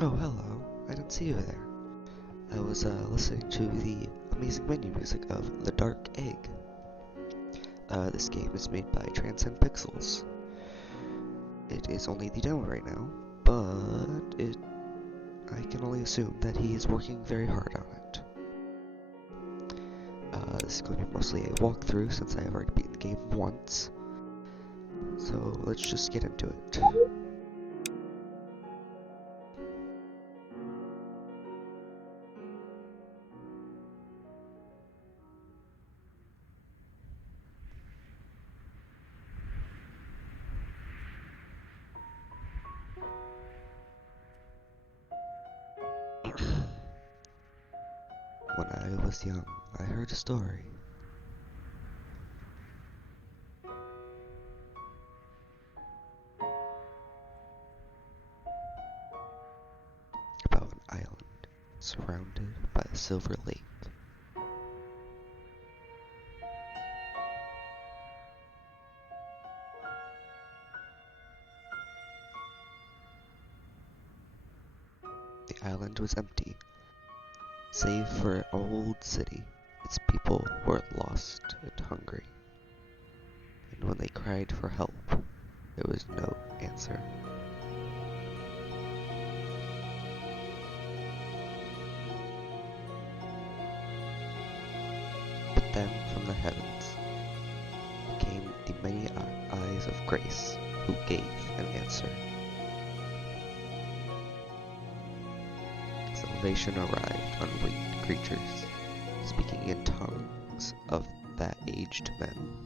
Oh, hello. I didn't see you there. I was listening to the amazing menu music of The Dark Egg. This game is made by Transcend Pixels. It is only the demo right now, but I can only assume that he is working very hard on it. This is going to be mostly a walkthrough since I have already beaten the game once. So let's just get into it. When I was young, I heard a story about an island surrounded by a silver lake. The island was empty, save for an old city. Its people were lost and hungry, and when they cried for help, there was no answer. But then from the heavens came the many eyes of grace, who gave an answer. Salvation arrived on winged creatures, speaking in tongues of that aged men.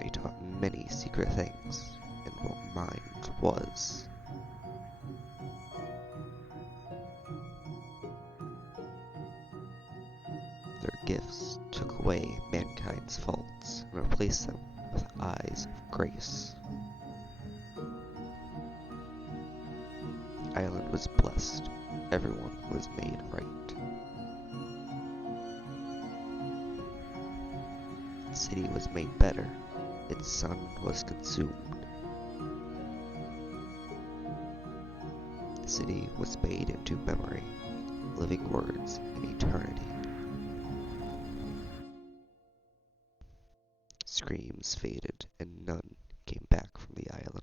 They taught many secret things, and what mind was. Their gifts took away mankind's faults and replaced them with eyes of grace. The island was blessed. Everyone was made right. The city was made better. Its sun was consumed. The city was made into memory, living words in eternity. Screams faded, and none came back from the island.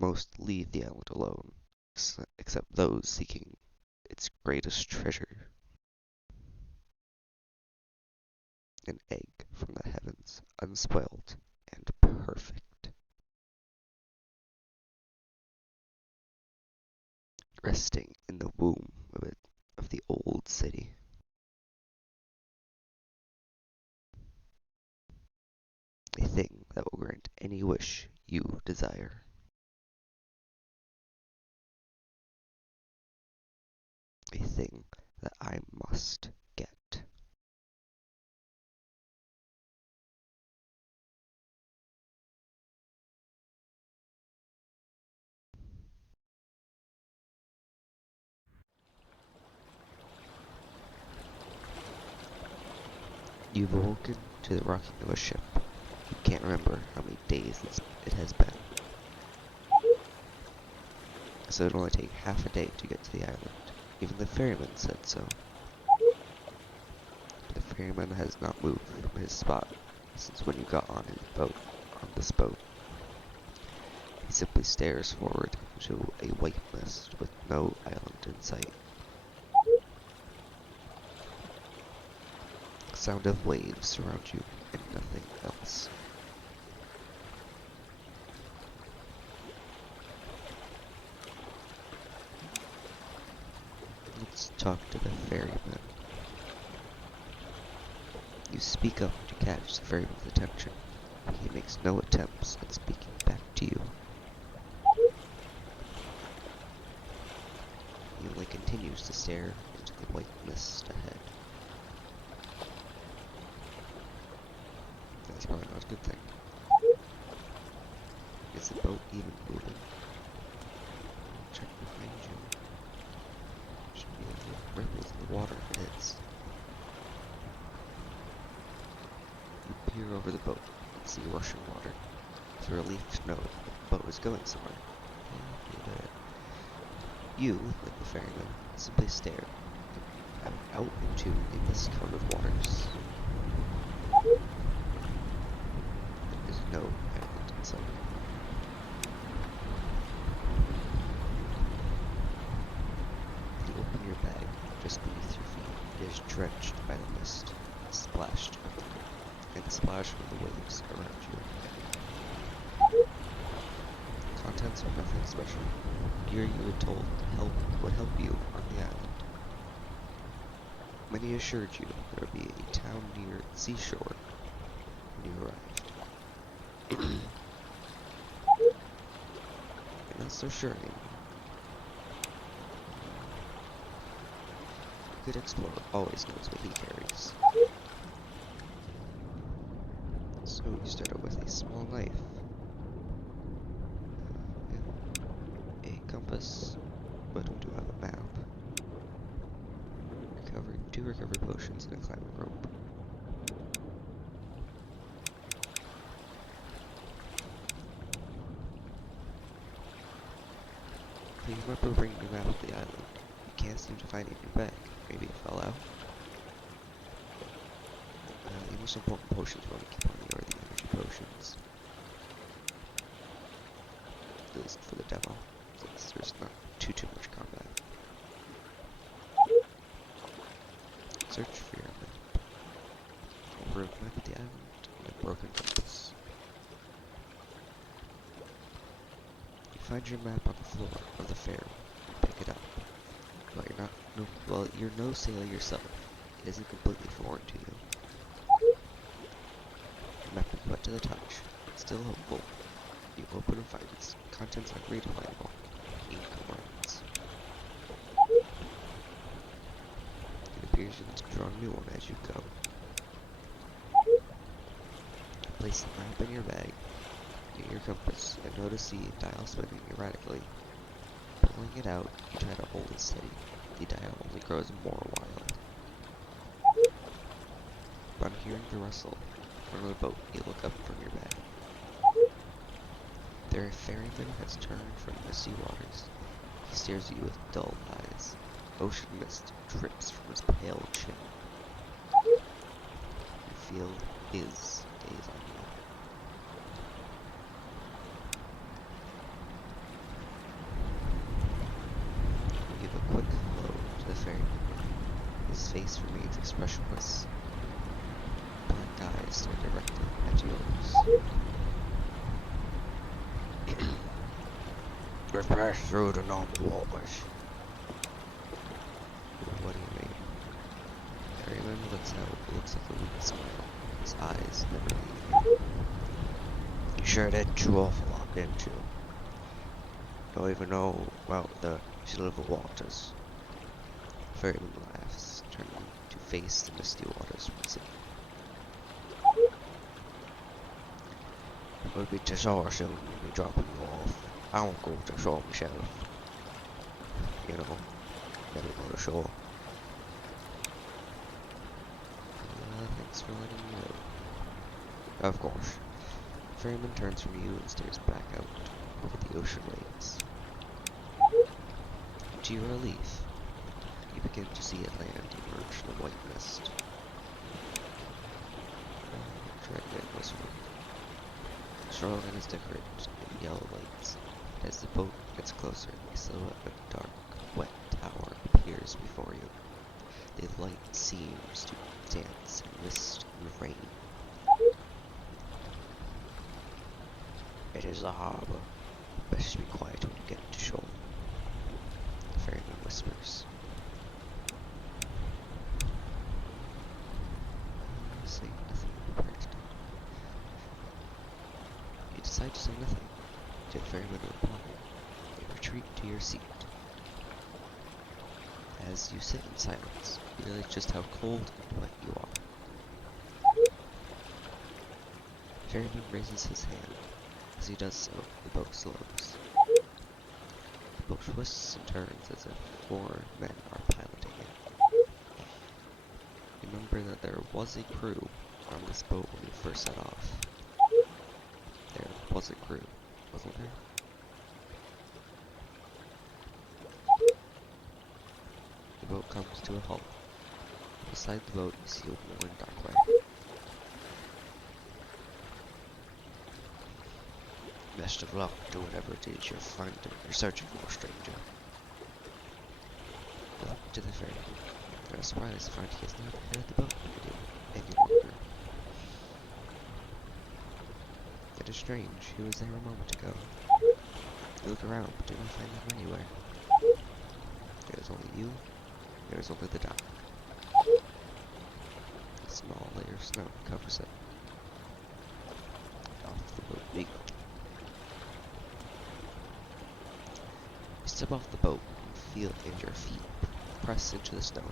Most leave the island alone, except those seeking its greatest treasure. An egg from the heavens, unspoiled and perfect. Resting in the womb of the old city. A thing that will grant any wish you desire. A thing that I must get. You've awoken to the rocking of a ship. You can't remember how many days it has been. So it'll only take half a day to get to the island. Even the ferryman said so. The ferryman has not moved from his spot since when you got on this boat. He simply stares forward into a white mist with no island in sight. The sound of waves surround you and nothing else. Let's talk to the ferryman. You speak up to catch the ferryman's attention, but he makes no attempts at speaking back to you. He only continues to stare into the white mist ahead. That's probably not a good thing. Is the boat even moving? Check behind you. Should be ripples in the water if it is. You peer over the boat and see rushing water. It's a relief to know the boat is going somewhere. You, like the ferryman, simply stare out into the mist-covered waters. There is no island in sight. You open your bag just beneath your feet. It is drenched by the mist, splashed and the splash of the waves around you. Contents are nothing special. Gear you were told would help you on the island. Many assured you there would be a town near the seashore when you arrived. You're not so sure anymore. A good explorer always knows what he carries. So you started with a small knife, a compass, but we do have a map. Two recovery potions and a climbing rope. But you remember bringing your map of the island. You can't seem to find it in your bag. Maybe it fell out. The most important potions we want to keep on you are the energy potions. At least for the demo, since there's not too much combat. Search for your map. Over a map of the island and a broken compass. You find your map on the floor of the ferry and pick it up. While you're no sailor yourself, it isn't completely foreign to you. The map is wet to the touch, still hopeful. You open and find its contents unreadable, ink lines. It appears you need to draw a new one as you go. Place the map in your bag, get your compass, and notice the dial spinning erratically. Pulling it out, you try to hold it steady. The dial only grows more wild. Upon hearing the rustle from the boat, you look up from your bag. Their ferryman has turned from the sea waters. He stares at you with dull eyes. Ocean mist drips from his pale chin. You feel his gaze on you. You give a quick hello to the ferryman. His face remains expressionless. Black eyes stare directly at yours. We've passed through the normal waters. What do you mean? Ferryman looks like a weak smile. His eyes never leave you. You sure did chew awful lot, didn't you? Don't even know about the silver waters. Ferryman laughs, turning to face the misty waters from the sea. We'll be to shore soon when we drop you off. I won't go to shore myself. You know, never go to shore. Thanks for letting me know. Of course. Ferryman turns from you and stares back out over the ocean waves. To your relief, you begin to see it land emerge from the white mist. Try to get this one. Shoreline is decorated in yellow lights. As the boat gets closer, the silhouette of a dark, wet tower appears before you. The light seems to dance in mist and rain. It is the harbor. Best be quiet when you get to shore. The ferryman whispers. Say nothing, Preston. You decide to say nothing. To the ferryman reply. You retreat to your seat. As you sit in silence, you realize just how cold and wet you are. The ferryman raises his hand. As he does so, the boat slows. The boat twists and turns as if 4 men are piloting it. Remember that there was a crew on this boat when you first set off. There was a crew, wasn't there? The boat comes to a halt. Beside the boat, you see a worn dockway. Best of luck to whatever it is you're searching for, stranger. You look to the ferry. You're surprised to find he has not been at the boat any longer. It is strange, he was there a moment ago. You look around, but do not find him anywhere. There is only you, there is only the dock. A small layer of snow covers it. Off the boat we go. You step off the boat and feel it in your feet press into the snow.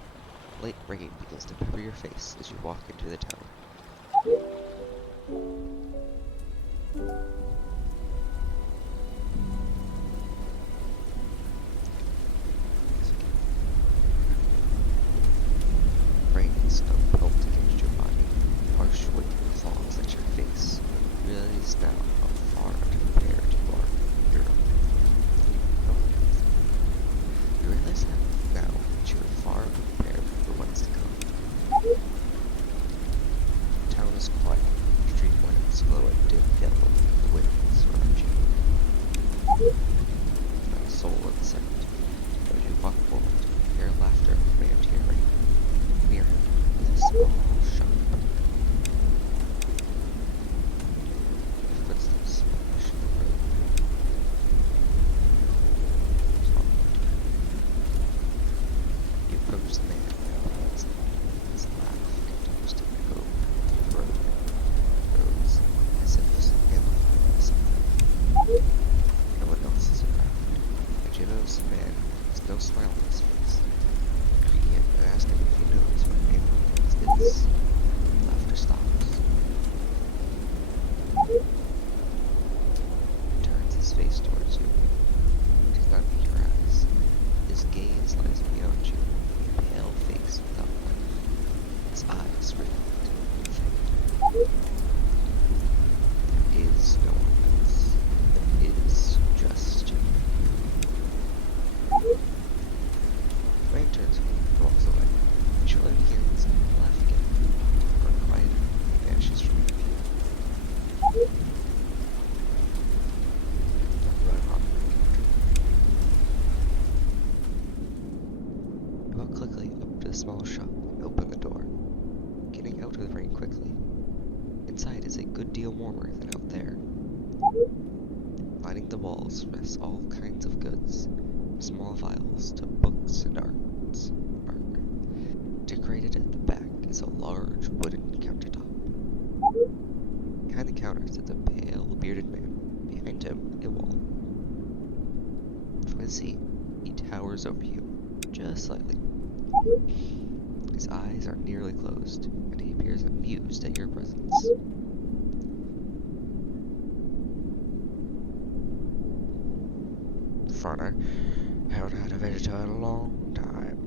Light rain begins to pepper your face as you walk into the town. Rain and snow pelt against your body, harsh wind claws at your face. You realize now how far unprepared you are. You realize now that you are far unprepared for what is to come. The town is quiet. Street lamps glow a dim yellow. The wind surrounds you. Not a soul in sight. As you walk forward, you hear laughter from man to your right. Near him is a small shop. Footsteps splash in the road. You approach the man and his laugh continues to echo the road. Roads as if amplifying something. No one else is around, and you notice the man has no smile on his face. Greet him and ask him if he knows what anyone is. Laughter stops. He turns his face towards you. He does not meet your eyes. His gaze lies beyond you, a pale face without life. His eyes reflect nothing. There is no one else. There is just you. The man turns and walks away. He shortly begins to laugh again. For quiet, he vanishes from your view. Run on the encounter. You walk quickly up to the small shop and open the door, getting out of the rain quickly. Inside is a good deal warmer than out there. Lining the walls rests all kinds of goods, from small vials to books and arts. Decorated at the back is a large wooden countertop. Behind the counter sits a pale, bearded man. Behind him, a wall. From his seat, he towers over you, just slightly. His eyes are nearly closed, and he appears amused at your presence. Farner, haven't had a visitor in a long time,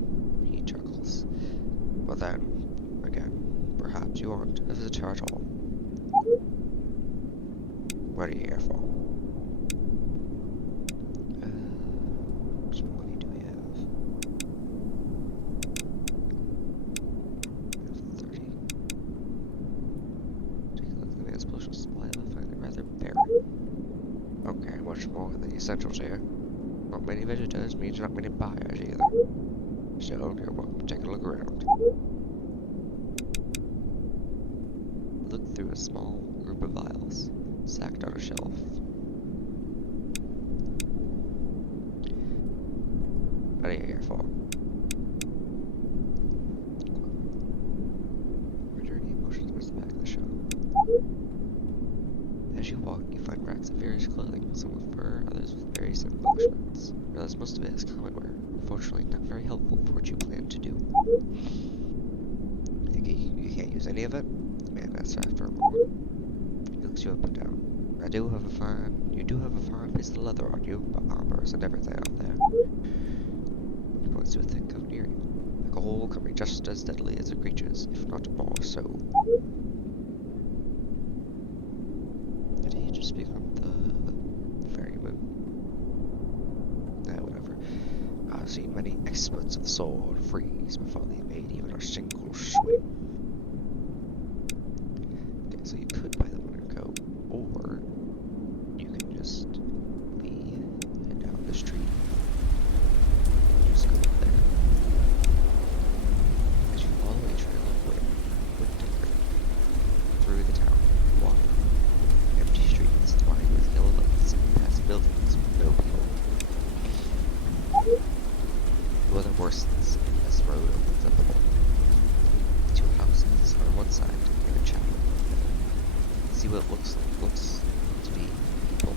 he chuckles. Well then, again, perhaps you aren't a visitor at all. What are you here for? How much money do we have? We have 30. Take a look at the man's postal supply, I find it rather barren. Okay, much more than the essentials here. Not many visitors means not many buyers either. So, you're welcome to take a look around. Look through a small group of vials, stacked on a shelf. What are you here for? Journey motions towards the back of the shop. As you walk, you find racks of various clothing, some with fur, others with various embellishments. You realize most of it is common wear, unfortunately not very helpful for what you plan to do. Think you can't use any of it? The man asks after a moment. He looks you up and down. You do have a fine piece of leather on you, but armors and everything out there. He points to a thick coat near you. The coal coming just as deadly as the creatures, if not more so. speak of the ferryman. Whatever. I've seen many experts of the sword freeze before they made even a single swing. Okay, so you could buy the winter coat, or you can just head down the street. Just go up there. As you follow a trail of wind through the town, walk empty streets lined with yellow lights and past buildings with no people. Weather worsens as the road opens up more. Two houses on one side and a chapel. See what looks to be people.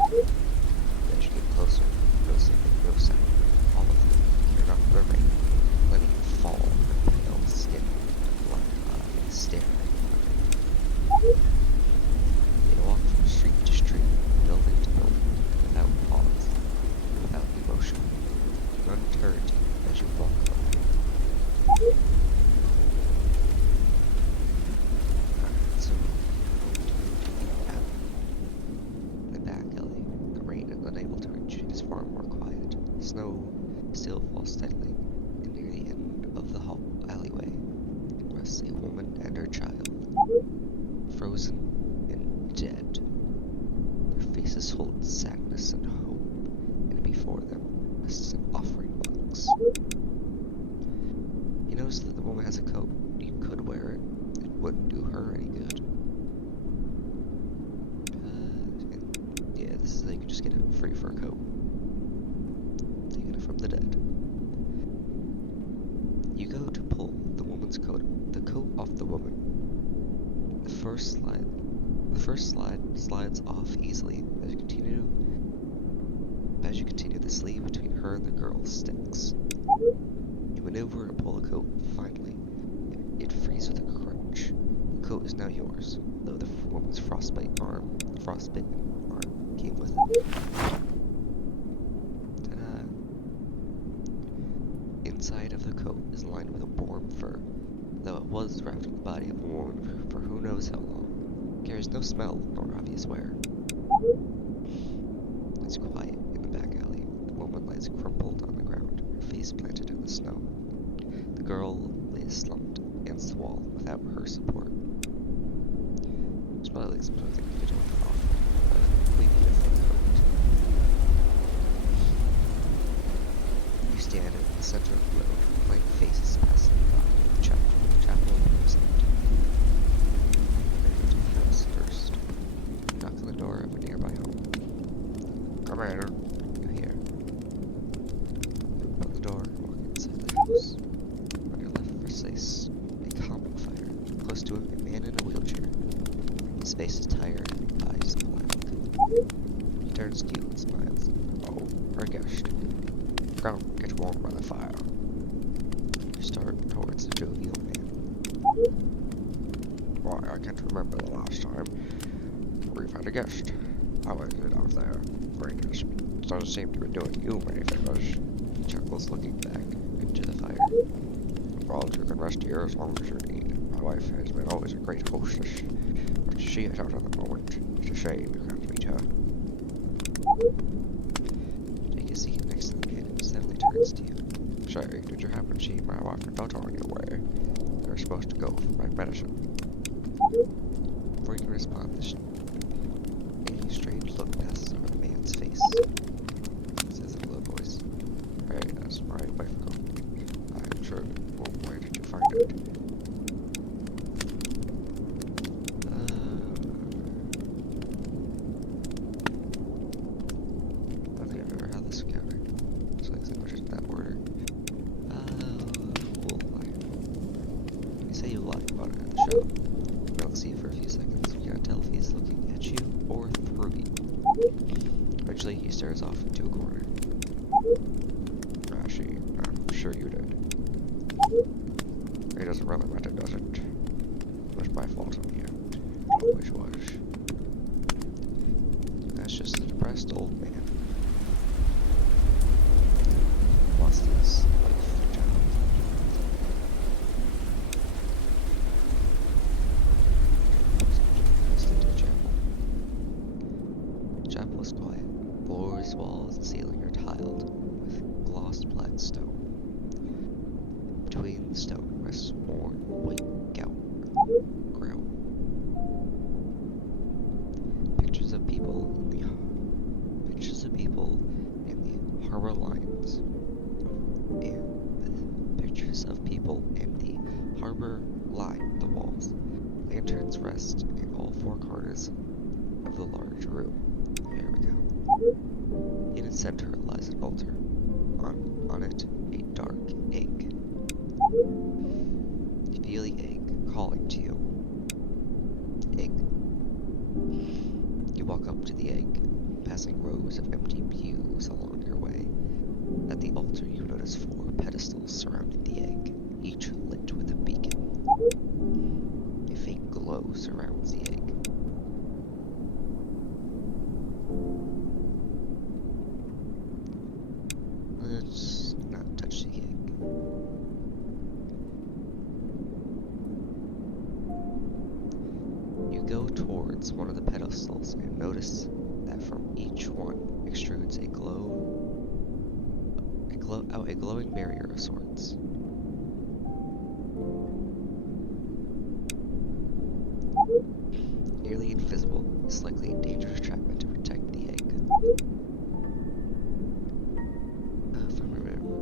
As you get closer, noticing no sound. All of them hear not the rain, letting it fall on their pale skin, black eyes staring at you. They walk from street to street, building to building, without pause, without emotion. Uncertainty as you walk by. So the back alley. The rain is unable to reach is far more quiet. Snow still falls steadily, and near the end of the alleyway rests a woman and her child, frozen and dead. Their faces hold sadness and hope, and before them rests an offering box. You notice that the woman has a coat. You could wear it. It wouldn't do her any good. Yeah, this is how you can just get a free fur coat. Taking it from the dead. You go to pull the woman's coat, the coat off the woman. The first slide slides off easily as you continue. As you continue, the sleeve between her and the girl sticks. You maneuver and pull the coat. Finally, it frees with a crunch. The coat is now yours, though the woman's frostbitten arm came with it. Ta-da! Inside of the coat is lined with a warm fur, though it was wrapped in the body of a woman for who knows how long. It carries no smell nor obvious wear. It's quiet in the back alley. The woman lies crumpled on the ground, her face planted in the snow. The girl lays slumped against the wall without her support. There's probably like some sort of thing you could do with an offer. We need a full coat. You stand in the center of the road, blank faces passing by the chapel is empty. Ready to the house first. You knock on the door of a nearby home. Come in, you hear. You open the door and walk inside the house. On your left faces a common fire. Close to him, a man in a wheelchair. His face is tired and eyes blank. He turns to you and smiles. Oh, our guest. Come, get warm by the fire. You start towards the jovial man. Why, I can't remember the last time we've had a guest. How is it out there? Greatness doesn't seem to be doing you many favors. He chuckles, looking back into the fire. Well, you can rest here as long as you need. My wife has been always a great hostess, but she is out at the moment. It's a shame you can't meet her. Take a seat next to the man and suddenly turns to you. Say, did you happen to see my wife and daughter on your way? They're supposed to go for my medicine. Before you can respond, a strange look passes over the man's face. He says in a low voice, Hey, that's my wife. I'm sure. Well, where did you find it? I don't think I've ever had this encounter. So I think we're just in that order. We'll lie. You say you lie about it at the shop. You don't see it for a few seconds. You can't tell if he's looking at you or through you. Eventually, he stares off into a corner. Actually, I'm sure you did. It doesn't really matter, does it? It was my fault on you. It always was. That's just a depressed old man. Lost his wife and child. Into the chapel. the stone rests worn white ground. Pictures of people in the harbor lines, and pictures of people in the harbor line the walls. Lanterns rest in all four corners of the large room. Here we go. In its center lies an altar. On it, a dark egg. You feel the egg calling to you. Egg. You walk up to the egg, passing rows of empty pews along your way. At the altar, you notice 4 pedestals surrounding the egg, each lit with a beacon. A faint glow surrounds the egg. Let's not touch the egg. You go towards one of the pedestals and notice that from each one extrudes a glowing barrier of sorts. Nearly invisible, it's likely a dangerous trap meant to protect the egg.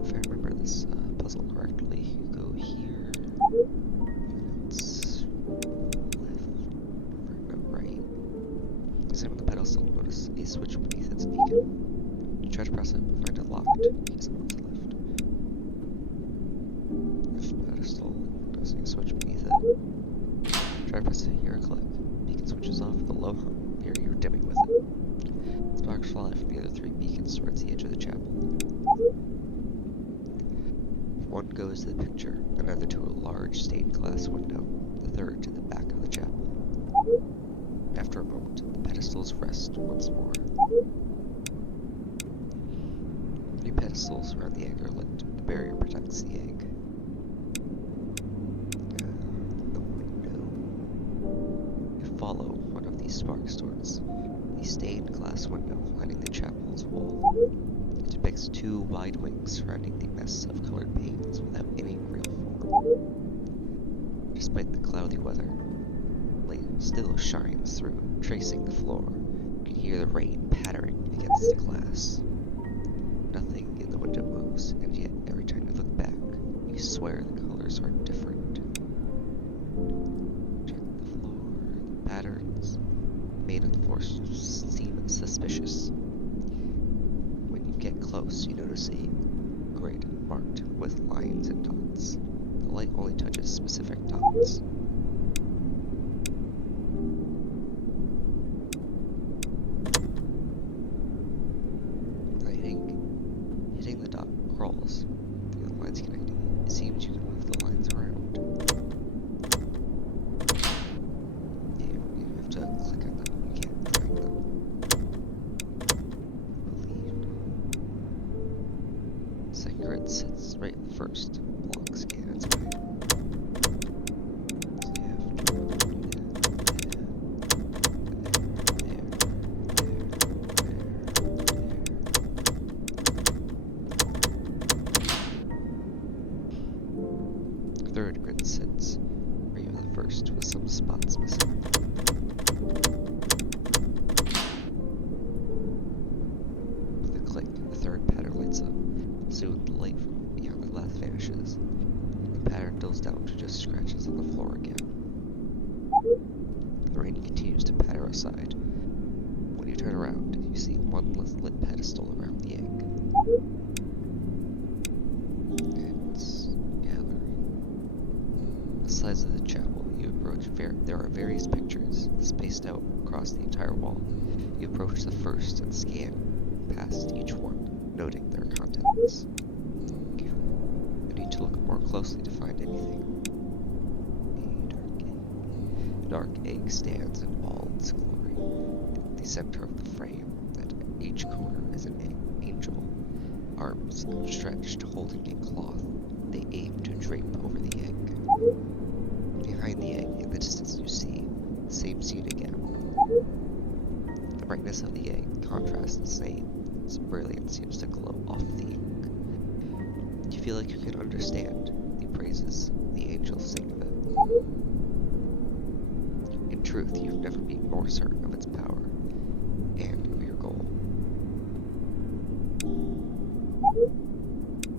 If I remember this puzzle correctly, you go here, it's left, no, right. Examine the pedestal, notice a switch beneath its beacon. You try to press it, but find it locked, because on the left. Left pedestal, noticing a switch beneath it. Try to press it, hear a click. Beacon switches off with a low hum, here you're dimming with it. Sparks fly from the other 3 beacons towards the edge of the chapel. One goes to the picture, another to a large stained glass window, the third to the back of the chapel. After a moment, the pedestals rest once more. 3 pedestals around the egg are lit. The barrier protects the egg. The window. You follow one of these sparks towards the stained glass window lining the chapel's wall. It depicts 2 wide wings surrounding the mess of colored panes without any real form. Despite the cloudy weather, light still shines through, tracing the floor. You can hear the rain pattering against the glass. Nothing in the window moves, and yet every time you look back, you swear the colors are different. Check the floor, the patterns made on the floor seem suspicious. When you get close, you notice a grid marked with lines and dots. The light only touches specific dots. Hitting the dot crawls through the lines connecting. It seems you can move the lines around. You have to click on them. You can't drag them. Second grid sits right first. Block scan its way. So you have to do that. Third grid sits where you are the first, with some spots missing. With a click, the third pattern lights up. Soon the light from beyond the glass vanishes. The pattern dulls down to just scratches on the floor again. The rain continues to patter aside. When you turn around, you see one lit pedestal around the egg. It's gallery. The sides of the chapel you approach, there are various pictures spaced out across the entire wall. You approach the first and scan past each one, noting their contents. You need to look more closely to find anything. The dark egg stands in all its glory. The center of the frame, at each corner is an angel, arms outstretched holding a cloth they aim to drape over the egg. Behind the egg, in the distance you see the same scene again. The brightness of the egg contrasts the same. Its brilliance seems to glow off the ink. You feel like you can understand the praises the angels sing of it. In truth, you've never been more certain of its power and of your goal.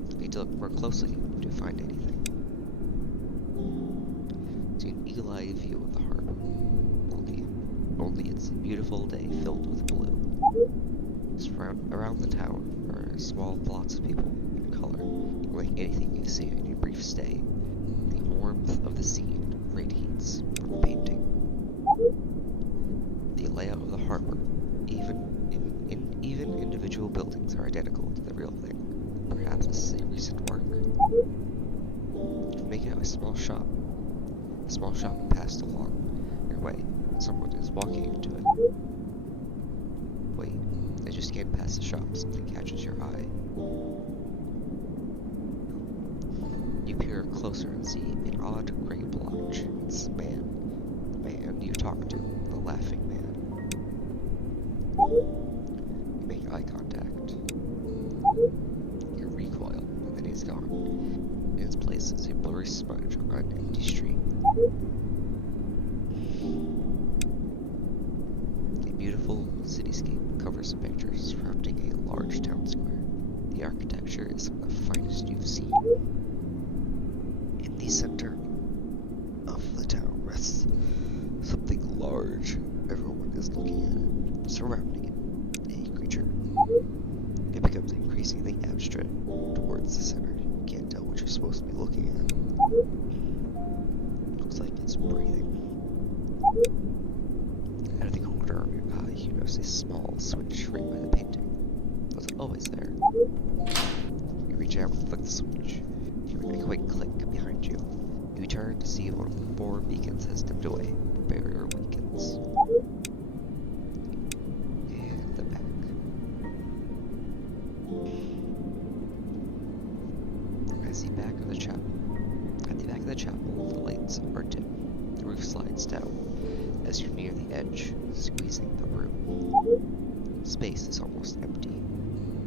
You need to look more closely to find anything. To an eagle-eyed view of the harbor, only it's a beautiful day filled with blue. Around the town are small plots of people in color, like anything you see in your brief stay. The warmth of the scene radiates from the painting. The layout of the harbor, even individual buildings are identical to the real thing. Perhaps this is a recent work. You make out a small shop. A small shop passed along your way. Someone is walking into it. Wait, as you scan past the shop, something catches your eye. You peer closer and see an odd gray blotch. It's the man you talk to, the laughing man. You make eye contact. You recoil, and then he's gone. In his place is a blurry smudge on an empty street. A beautiful cityscape covers the picture, surrounding a large town square. The architecture is some of the finest you've seen. In the center of the town rests something large. Everyone is looking at it, surrounding it. A creature. It becomes increasingly abstract towards the center. You can't tell what you're supposed to be looking at. Looks like it's breathing. Out of the corner of your eye, you notice a small switch right by the painting. It was always there. You reach out and flick the switch. You hear a quick click behind you. You turn to see one of the 4 beacons has dimmed away. The barrier weakens. And the back. At the back of the chapel, the lights are dim. The roof slides down as you near the edge, squeezing the room. Space is almost empty,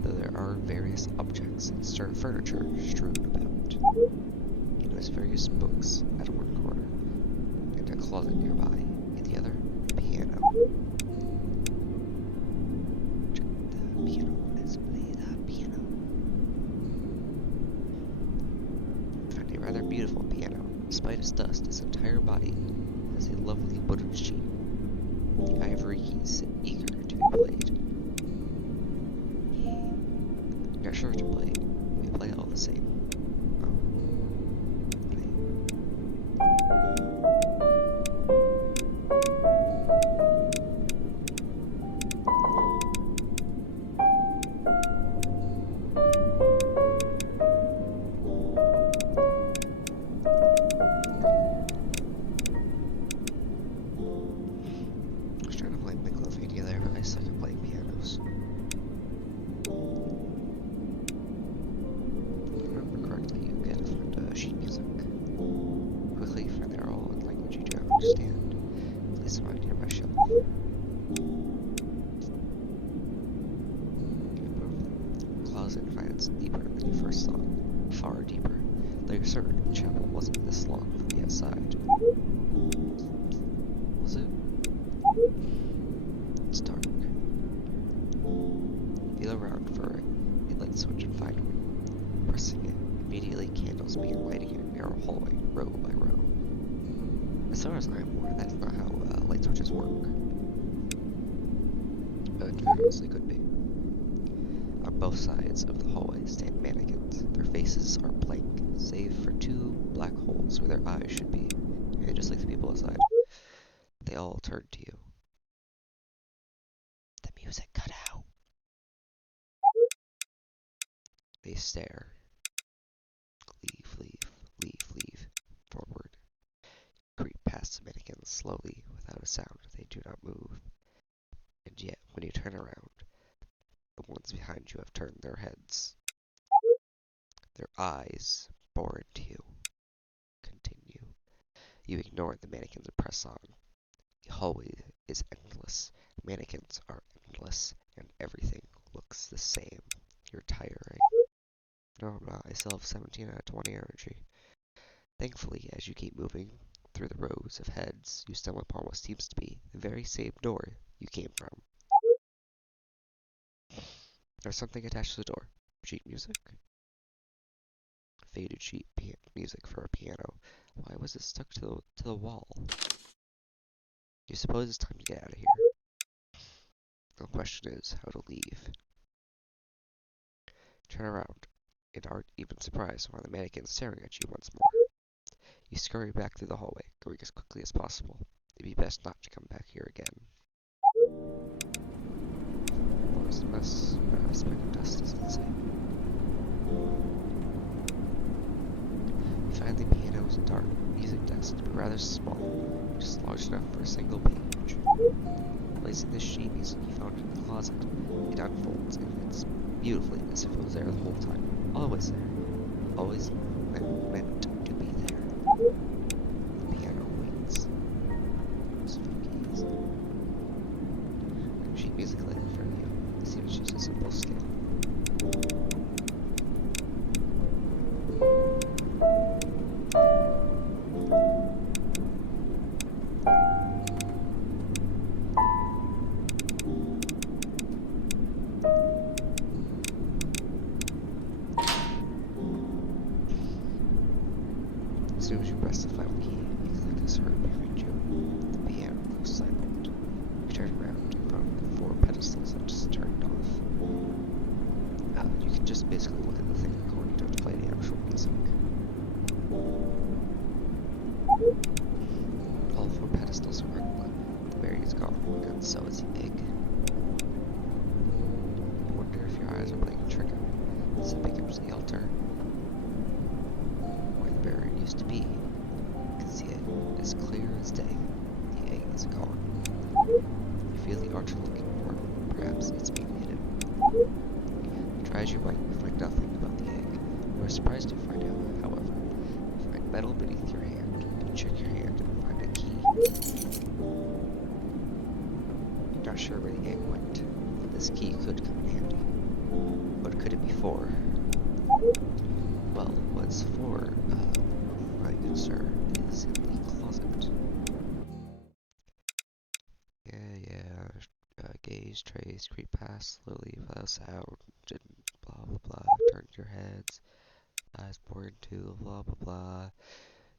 though there are various objects and furniture strewn about. You notice various books at one corner, and a closet nearby. In the other, a piano. The piano. Let's play the piano. Find a rather beautiful piano. Despite its dust, its entire body has a lovely wooden sheen. The ivory keys eager to be played. You're not sure to play. We play all the same. I was trying to play Megalovania there, but I suck at playing pianos. If I remember correctly, you get to find sheet music. Quickly find they're all in language you don't understand. Place them out near my shelf. Closet and find it's deeper than you first thought. Far deeper. Though you're certain the chapel wasn't this long from the outside. Was it? It's dark. Feel around for a light switch and find one. Pressing it, immediately candles begin lighting in a narrow hallway, row by row. As far as I'm aware, that's not how light switches work. But it honestly could be. On both sides of the hallway stand mannequins. Their faces are blank, save for 2 black holes where their eyes should be. And just like the people outside, they all turn to you. The music cut out. They stare. Leave. Forward. Creep past the mannequins slowly, without a sound. They do not move. And yet, when you turn around, the ones behind you have turned their heads. Their eyes bore into you. Continue. You ignore the mannequins and press on. The hallway is endless. Mannequins are endless, and everything looks the same. You're tiring. No, I'm not. I still have 17 out of 20 energy. Thankfully, as you keep moving through the rows of heads, you stumble upon what seems to be the very same door you came from. There's something attached to the door. Sheet music? Faded sheet music for a piano. Why was it stuck to the wall? You suppose it's time to get out of here. The question is how to leave. Turn around and aren't even surprised while the mannequin staring at you once more. You scurry back through the hallway, going as quickly as possible. It'd be best not to come back here again. Floor's a mess, but a speck of dust is insane. You find the piano's dark music desk, but rather small, just large enough for a single page. Placing the sheet music you found in the closet, it unfolds and fits beautifully as if it was there the whole time. Always there. Always meant to be there. The piano waits. Keys. Sheet music laid in front of you. It seems just a simple scale. As soon as you press the final key, you click is heard behind you. The piano goes silent. You turn around and found the 4 pedestals have just turned off. You can just basically look at the thing recording, you don't have to play the actual music. All 4 pedestals are gone. The berry is gone, and so is the egg. You wonder if your eyes are playing a trick on you. Zipping up to the altar, where the berry used to be. You can see it as clear as day. The egg is gone. You feel the archer looking for it. Perhaps it's being hidden. Try as you might, you find nothing about the egg. You are surprised to find out, however. You find metal beneath your hand. You check your hand and find a key. You're not sure where the egg went, but this key could come in handy. What could it be for? Well, what's for, my good sir, is in the closet. Gaze, trace, creep past, slowly, without sound, and blah blah blah, turn your heads, eyes bore into, blah blah blah.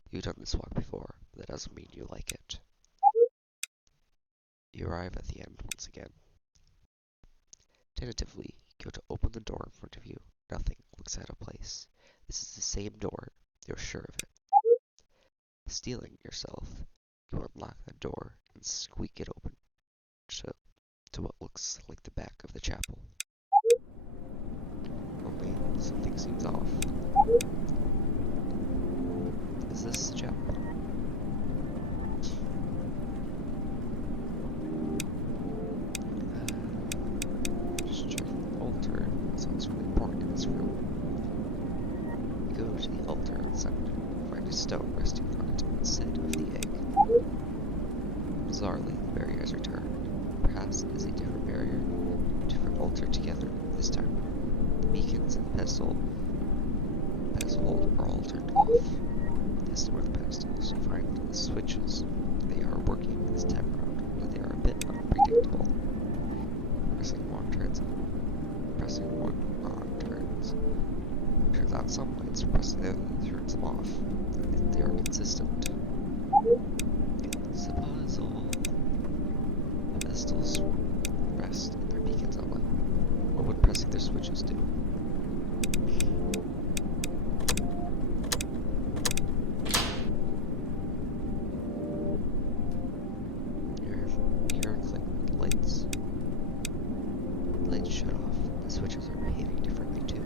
You've done this walk before, but that doesn't mean you like it. You arrive at the end once again. Tentatively, you go to open the door in front of you. Nothing looks out of place. This is the same door, you're sure of it. Steeling yourself, you unlock the door and squeak it open to what looks like the back of the chapel. Only something seems off. Is this the chapel? Just check the altar. Sounds really important in this room. You go to the altar inside, find a stone resting on it instead of the egg. Bizarrely, the barrier has returned. Perhaps it is a different barrier, a different altar together this time. The beacons and the pedestal are all turned off. Yes, where the pedestals. You find the switches. They are working this time around, but they are a bit unpredictable. Pressing one turns on. Pressing one on turns. Turns on some lights, pressing the other turns them off. And they are consistent. Suppose all pedestals rest and their beacons on. What would pressing their switches do? Here click lights. Lights shut off. The switches are behaving differently too.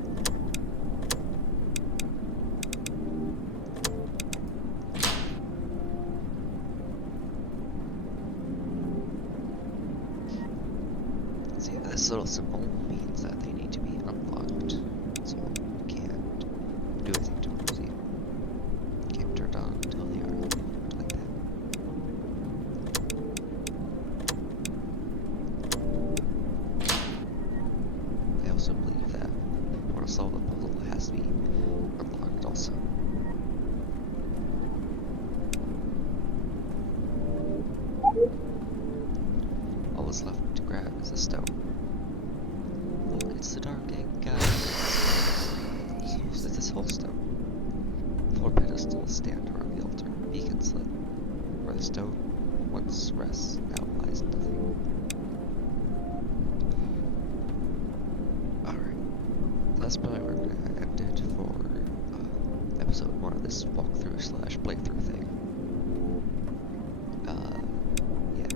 See, this little symbol means that they need to be unlocked, so you can't do anything to them. So you can't turn on until they are like that. I also believe that if you want to solve the puzzle, it has to be unlocked also. All that's left to grab is a stone. Look, it's the dark egg, guys. So it's this whole stone. 4 pedestals stand around the altar. Beacons lit. Where the stone once rests, now lies nothing. Alright, that's probably where we're gonna end it for episode 1 of this walkthrough slash playthrough thing. Yeah.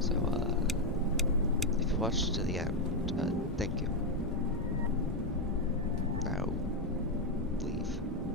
So, if you watched